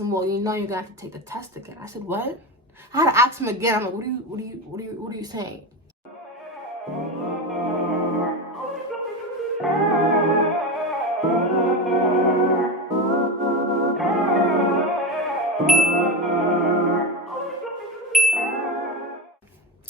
Well, you know you're gonna have to take the test again. I said, what? I had to ask him again. I'm like, what are you saying?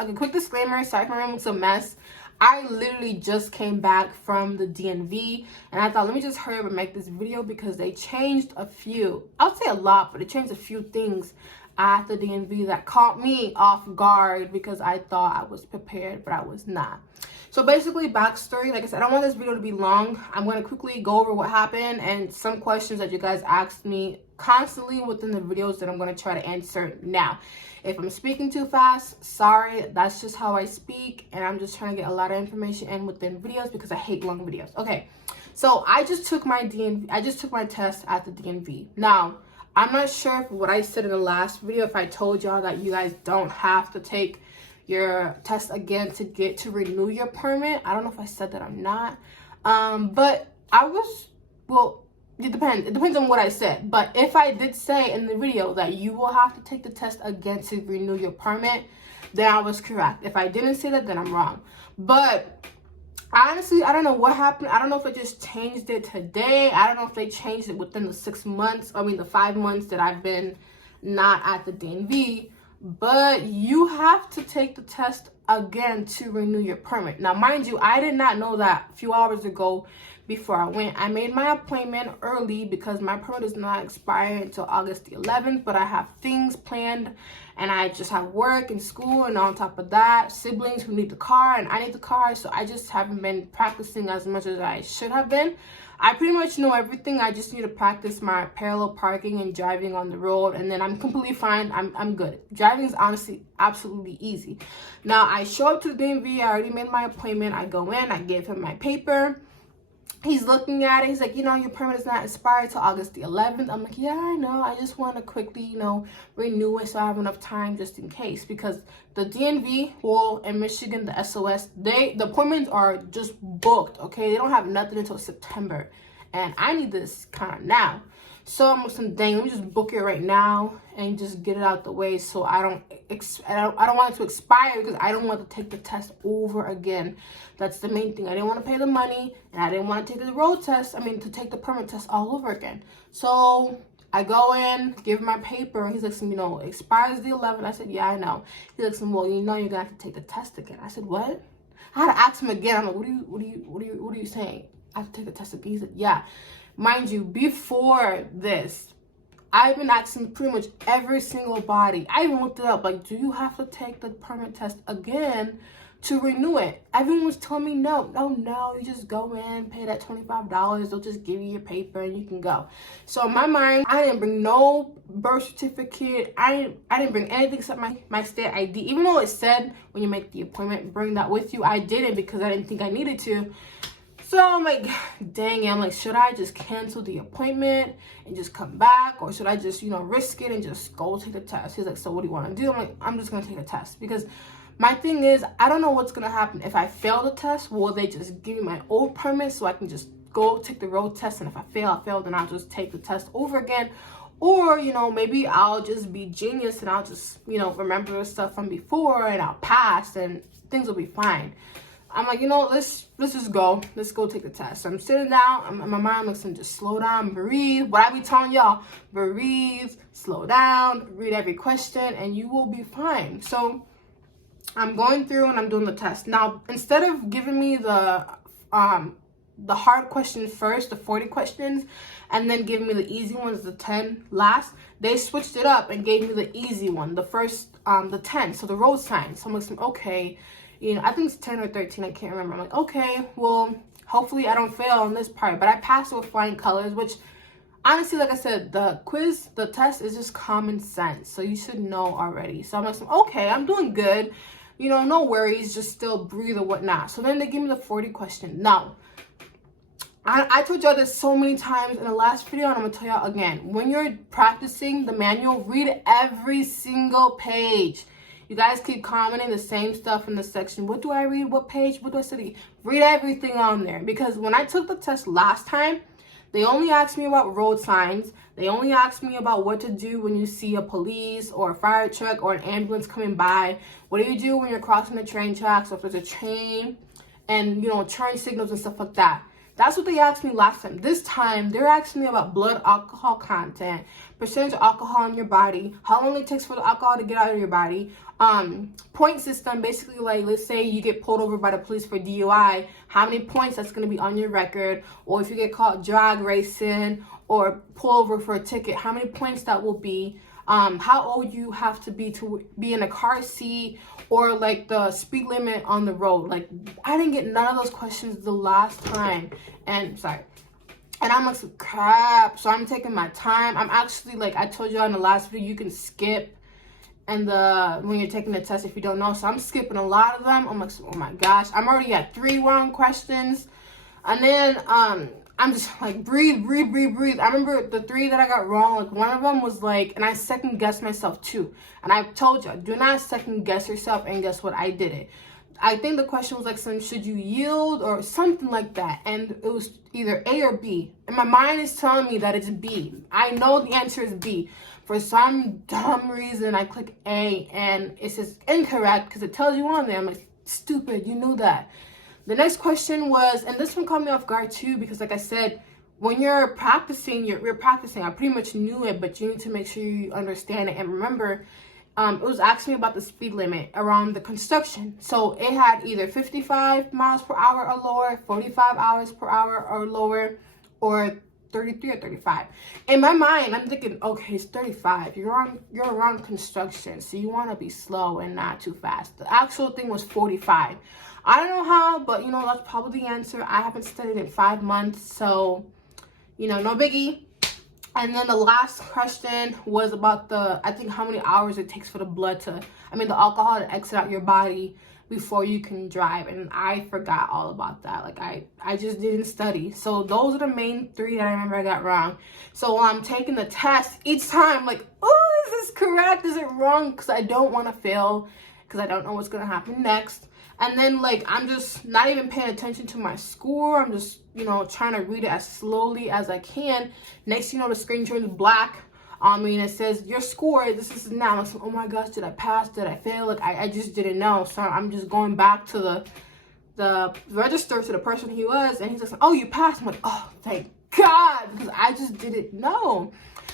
Okay, quick disclaimer, sorry if my room looks a mess. I literally just came back from the DMV and I thought, let me just hurry up and make this video because they changed a few, I would say a lot, but they changed a few things at the DMV that caught me off guard because I thought I was prepared, but I was not. So basically, backstory, like I said, I don't want this video to be long. I'm going to quickly go over what happened and some questions that you guys asked me constantly within the videos that I'm going to try to answer now. If I'm speaking too fast, sorry, that's just how I speak, and I'm just trying to get a lot of information in within videos because I hate long videos. Okay, so I just took my test at the DMV. Now, I'm not sure if what I said in the last video, if I told y'all that you guys don't have to take your test again to renew your permit. I don't know if I said that or not. But it depends on what I said. But if I did say in the video that you will have to take the test again to renew your permit, then I was correct. If I didn't say that, then I'm wrong. But honestly, I don't know what happened. I don't know if they just changed it today. I don't know if they changed it within the 5 months that I've been not at the DMV. But you have to take the test again to renew your permit. Now, mind you, I did not know that a few hours ago before I went. I made my appointment early because my permit does not expire until August the 11th, but I have things planned and I just have work and school, and on top of that, siblings who need the car and I need the car, so I just haven't been practicing as much as I should have been. I pretty much know everything. I just need to practice my parallel parking and driving on the road, and then I'm completely fine. I'm good. Driving is honestly absolutely easy. Now, I show up to the DMV. I already made my appointment. I go in. I give him my paper. He's looking at it. He's like, your permit is not expired till August the 11th. I'm like, yeah, I know. I just want to quickly, renew it so I have enough time just in case. Because the DMV, well, in Michigan, the SOS, the appointments are just booked, okay? They don't have nothing until September. And I need this kind of now. So I'm like, dang, let me just book it right now and just get it out the way so I don't want it to expire because I don't want to take the test over again. That's the main thing. I didn't want to pay the money and I didn't want to take to take the permit test all over again. So I go in, give him my paper, and he's like, it expires the 11th. I said, yeah, I know. He's like, well, you're going to have to take the test again. I said, what? I had to ask him again. I'm like, what are you saying? I have to take the test again. He said, yeah. Mind you, before this, I've been asking pretty much every single body. I even looked it up. Like, do you have to take the permit test again to renew it? Everyone was telling me no. You just go in, pay that $25. They'll just give you your paper and you can go. So in my mind, I didn't bring no birth certificate. I didn't bring anything except my state ID. Even though it said when you make the appointment, bring that with you, I didn't because I didn't think I needed to. So I'm like, dang it. I'm like, should I just cancel the appointment and just come back? Or should I just, risk it and just go take the test? He's like, so what do you want to do? I'm like, I'm just going to take the test. Because my thing is, I don't know what's going to happen. If I fail the test, will they just give me my old permit so I can just go take the road test? And if I fail, then I'll just take the test over again. Or, maybe I'll just be genius and I'll just, remember the stuff from before and I'll pass and things will be fine. I'm like, let's just go. Let's go take the test. So I'm sitting down. My mind looks and just slow down, breathe. What I be telling y'all, breathe, slow down, read every question, and you will be fine. So I'm going through and I'm doing the test. Now, instead of giving me the hard questions first, the 40 questions, and then giving me the easy ones, the 10 last, they switched it up and gave me the easy one, the first, the 10, so the road signs. So I'm like, okay. I think it's 10 or 13. I can't remember. I'm like, okay, well, hopefully I don't fail on this part. But I passed with flying colors, which honestly, like I said, the test is just common sense. So you should know already. So I'm like, okay, I'm doing good. No worries. Just still breathe or whatnot. So then they give me the 40 question. Now, I told y'all this so many times in the last video, and I'm going to tell y'all again. When you're practicing the manual, read every single page. You guys keep commenting the same stuff in the section. What do I read? What page? What do I study? Read everything on there. Because when I took the test last time, They only ask me about road signs. They only ask me about what to do when you see a police or a fire truck or an ambulance coming by. What do you do when you're crossing the train tracks, or if there's a train, and, you know, turn signals and stuff like that. That's what they asked me last time. This time, they're asking me about blood alcohol content, percentage of alcohol in your body, how long it takes for the alcohol to get out of your body, point system, basically, like, let's say you get pulled over by the police for DUI, how many points that's going to be on your record, or if you get caught drag racing or pull over for a ticket, how many points that will be, how old you have to be in a car seat, or like the speed limit on the road. Like, I didn't get none of those questions the last time, and I'm like, crap. So I'm taking my time. I'm actually, like I told you in the last video, you can skip and when you're taking the test if you don't know. So I'm skipping a lot of them. I'm like, oh my gosh, I'm already at 3 wrong questions, and then I'm just like, breathe. I remember the 3 that I got wrong, like one of them was like, and I second guessed myself too. And I told you, do not second guess yourself, and guess what? I did it. I think the question was like, should you yield or something like that? And it was either A or B. And my mind is telling me that it's B. I know the answer is B. For some dumb reason, I click A, and it says incorrect because it tells you on there. I'm like, stupid, you knew that. The next question was, and this one caught me off guard too, because like I said, when you're practicing, you're practicing. I pretty much knew it, but you need to make sure you understand it. And remember, it was asking me about the speed limit around the construction. So it had either 55 miles per hour or lower, 45 miles per hour or lower, or 33 or 35. In my mind, I'm thinking, okay, it's 35. You're around construction, so you want to be slow and not too fast. The actual thing was 45. I don't know how, but, you know, that's probably the answer. I haven't studied in 5 months, so, you know, no biggie. And then the last question was about I think how many hours it takes for the alcohol to exit out your body before you can drive. And I forgot all about that. Like, I just didn't study. So those are the main 3 that I remember I got wrong. So while I'm taking the test, each time, like, oh, is this correct? Is it wrong? Because I don't want to fail, because I don't know what's going to happen next. And then, like, I'm just not even paying attention to my score. I'm just, you know, trying to read it as slowly as I can. Next, you know, the screen turns black. It says your score. This is now. Like, oh my gosh, did I pass? Did I fail? Like, I just didn't know. So I'm just going back to the register, to the person he was, and he's like, oh, you passed. I'm like, oh, thank God, because I just didn't know.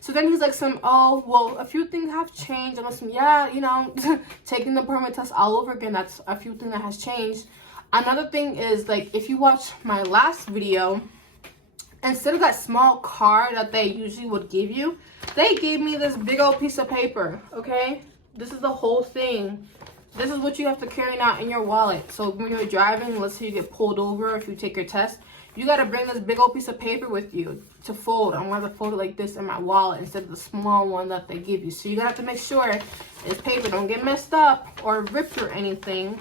So then he's like, oh, well, a few things have changed. I'm like, yeah, you know, taking the permit test all over again, that's a few things that has changed. Another thing is, like, if you watch my last video, instead of that small card that they usually would give you, they gave me this big old piece of paper, okay? This is the whole thing. This is what you have to carry now in your wallet. So when you're driving, let's say you get pulled over, if you take your test, you got to bring this big old piece of paper with you to fold. I'm going to fold it like this in my wallet instead of the small one that they give you. So you got to have to make sure this paper don't get messed up or ripped or anything.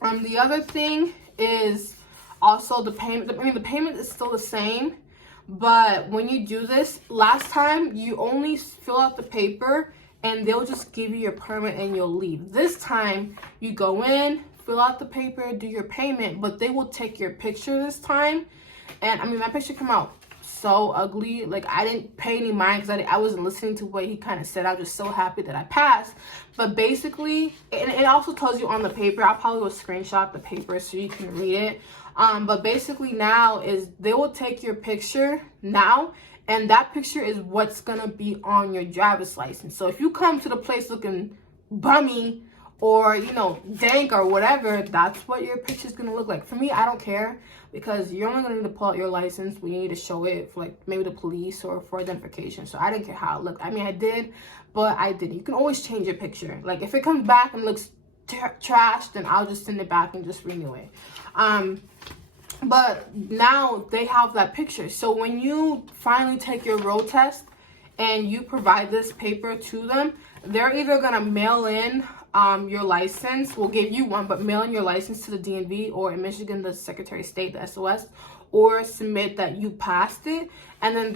The other thing is also the payment. The payment is still the same. But when you do this, last time you only fill out the paper and they'll just give you your permit and you'll leave. This time you go in, fill out the paper, do your payment, but they will take your picture this time. And my picture came out so ugly. Like, I didn't pay any mind because I wasn't listening to what he kind of said. I was just so happy that I passed. But basically, and it also tells you on the paper, I'll probably will screenshot the paper so you can read it. But basically now is they will take your picture now, and that picture is what's gonna be on your driver's license. So if you come to the place looking bummy or, you know, dank or whatever, that's what your picture's gonna look like. For me, I don't care, because you're only gonna need to pull out your license when you need to show it for, like, maybe the police or for identification. So I didn't care how it looked. I did, but I didn't. You can always change your picture. Like, if it comes back and looks trash, then I'll just send it back and just renew it. But now they have that picture. So when you finally take your road test and you provide this paper to them, they're either gonna mail in your license. We'll give you one, but mail in your license to the DMV, or in Michigan, the Secretary of State, the SOS, or submit that you passed it. And then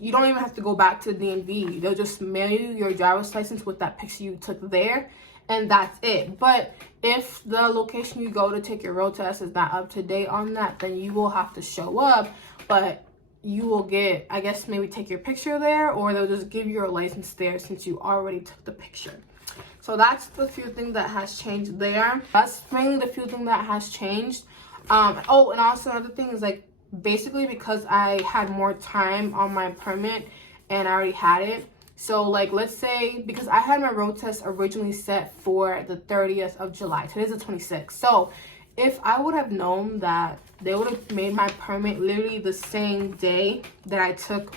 you don't even have to go back to the DMV. They'll just mail you your driver's license with that picture you took there, and that's it. But if the location you go to take your road test is not up to date on that, then you will have to show up. But you will get, I guess, maybe take your picture there, or they'll just give you your license there since you already took the picture. So that's the few things that has changed there. That's mainly the few things that has changed. Oh, and also another thing is, like, basically because I had more time on my permit and I already had it. So, like, let's say, because I had my road test originally set for the 30th of July. Today's the 26th. So if I would have known that they would have made my permit literally the same day that I took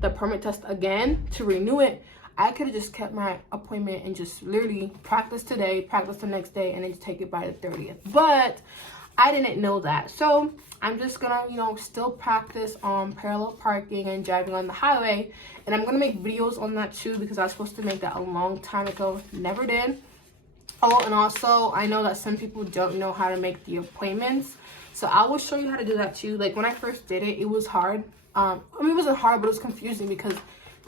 the permit test again to renew it, I could have just kept my appointment and just literally practice today, practice the next day, and then just take it by the 30th. But I didn't know that. So I'm just gonna, you know, still practice on parallel parking and driving on the highway. And I'm gonna make videos on that too, because I was supposed to make that a long time ago. Never did. Oh, and also I know that some people don't know how to make the appointments. So I will show you how to do that too. Like, when I first did it, it was hard. I mean, it wasn't hard, but it was confusing because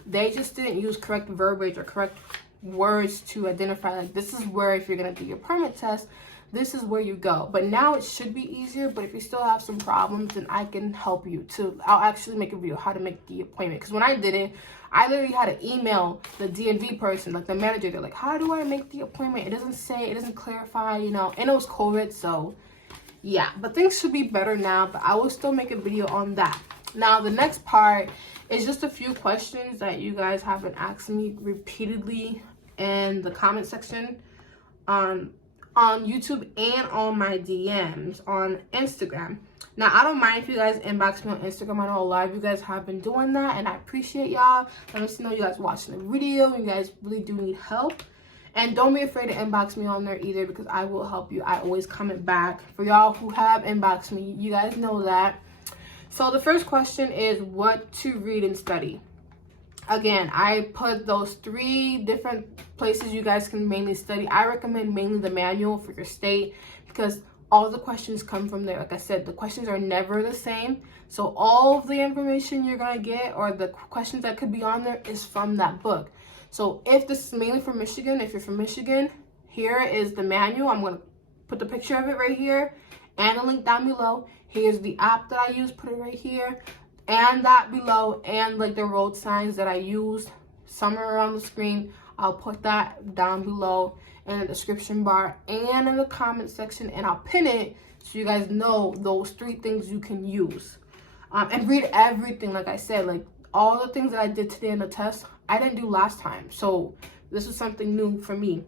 they just didn't use correct verbiage or correct words to identify, like, this is where, if you're going to do your permit test, this is where you go. But now it should be easier. But if you still have some problems, then I can help you too. I'll actually make a video how to make the appointment, because when I did it, I literally had to email the DMV person, like the manager. They're like, how do I make the appointment? It doesn't say, it doesn't clarify, you know. And it was COVID, so yeah. But things should be better now, but I will still make a video on that. Now, the next part is just a few questions that you guys have been asking me repeatedly in the comment section on YouTube and on my DMs on Instagram. Now, I don't mind if you guys inbox me on Instagram. I know a lot of you guys have been doing that, and I appreciate y'all. Let me know you guys watching the video. You guys really do need help. And don't be afraid to inbox me on there either, because I will help you. I always comment back. For y'all who have inboxed me, you guys know that. So the first question is what to read and study. Again, I put those 3 different places you guys can mainly study. I recommend mainly the manual for your state, because all the questions come from there. Like I said, the questions are never the same. So all of the information you're going to get, or the questions that could be on there, is from that book. So if this is mainly for Michigan, if you're from Michigan, here is the manual. I'm going to put the picture of it right here and the link down below. Here's the app that I use, put it right here, and that below, and like the road signs that I use somewhere around the screen. I'll put that down below in the description bar and in the comment section, and I'll pin it so you guys know those 3 things you can use. And read everything. Like I said, like all the things that I did today in the test, I didn't do last time. So this was something new for me.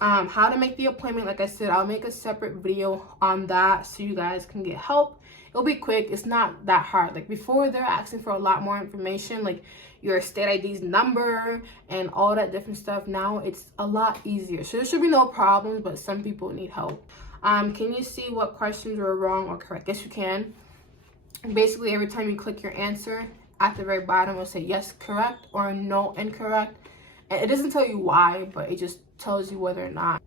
How to make the appointment, like I said, I'll make a separate video on that so you guys can get help. It'll be quick. It's not that hard. Like before, they're asking for a lot more information, like your state ID's number and all that different stuff. Now it's a lot easier. So there should be no problems, but some people need help. Can you see what questions were wrong or correct? Yes, you can. Basically, every time you click your answer, at the very bottom, it'll say yes, correct, or no, incorrect. And it doesn't tell you why, but it just tells you whether or not.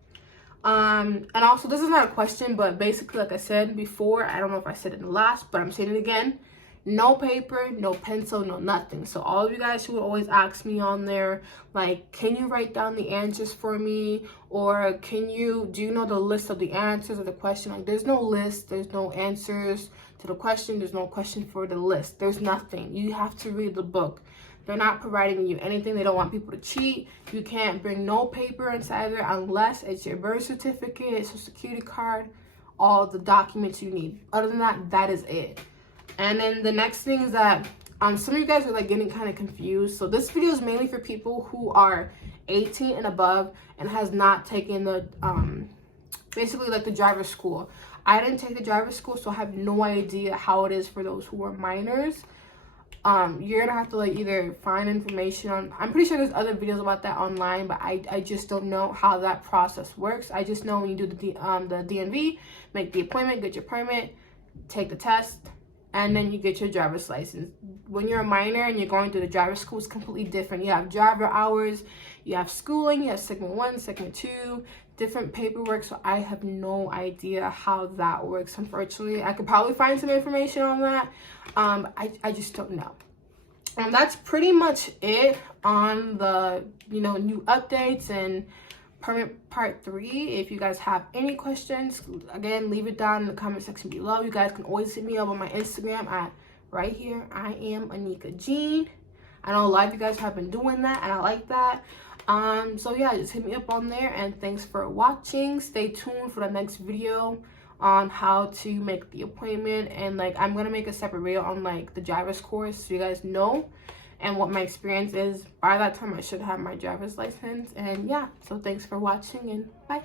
And also, this is not a question, but basically, like I said before, I don't know if I said it in the last, but I'm saying it again. No paper, no pencil, no nothing. So all of you guys who would always ask me on there, like, can you write down the answers for me? Or do you know the list of the answers of the question? Like, there's no list, there's no answers to the question, there's no question for the list. There's nothing. You have to read the book. They're not providing you anything. They don't want people to cheat. You can't bring no paper inside there unless it's your birth certificate, social security card, all the documents you need. Other than that, that is it. And then the next thing is that some of you guys are like getting kind of confused. So this video is mainly for people who are 18 and above and has not taken the basically like the driver's school. I didn't take the driver's school, so I have no idea how it is for those who are minors. You're gonna have to like either find information on, I'm pretty sure there's other videos about that online, but I just don't know how that process works. I just know when you do the DMV, make the appointment, get your permit, take the test, and then you get your driver's license. When you're a minor and you're going through the driver's school, it's completely different. You have driver hours, you have schooling, you have segment 1, segment 2, different paperwork. So I have no idea how that works, unfortunately. I could probably find some information on that. I just don't know. And that's pretty much it on the, new updates and permit part 3. If you guys have any questions, again, leave it down in the comment section below. You guys can always hit me up on my Instagram at right here. I am Anica I know a lot of you guys have been doing that, and I like that. So yeah, just hit me up on there, and thanks for watching. Stay tuned for the next video on how to make the appointment, and like I'm gonna make a separate video on like the driver's course so you guys know and what my experience is. By that time I should have my driver's license. And yeah, so thanks for watching, and bye.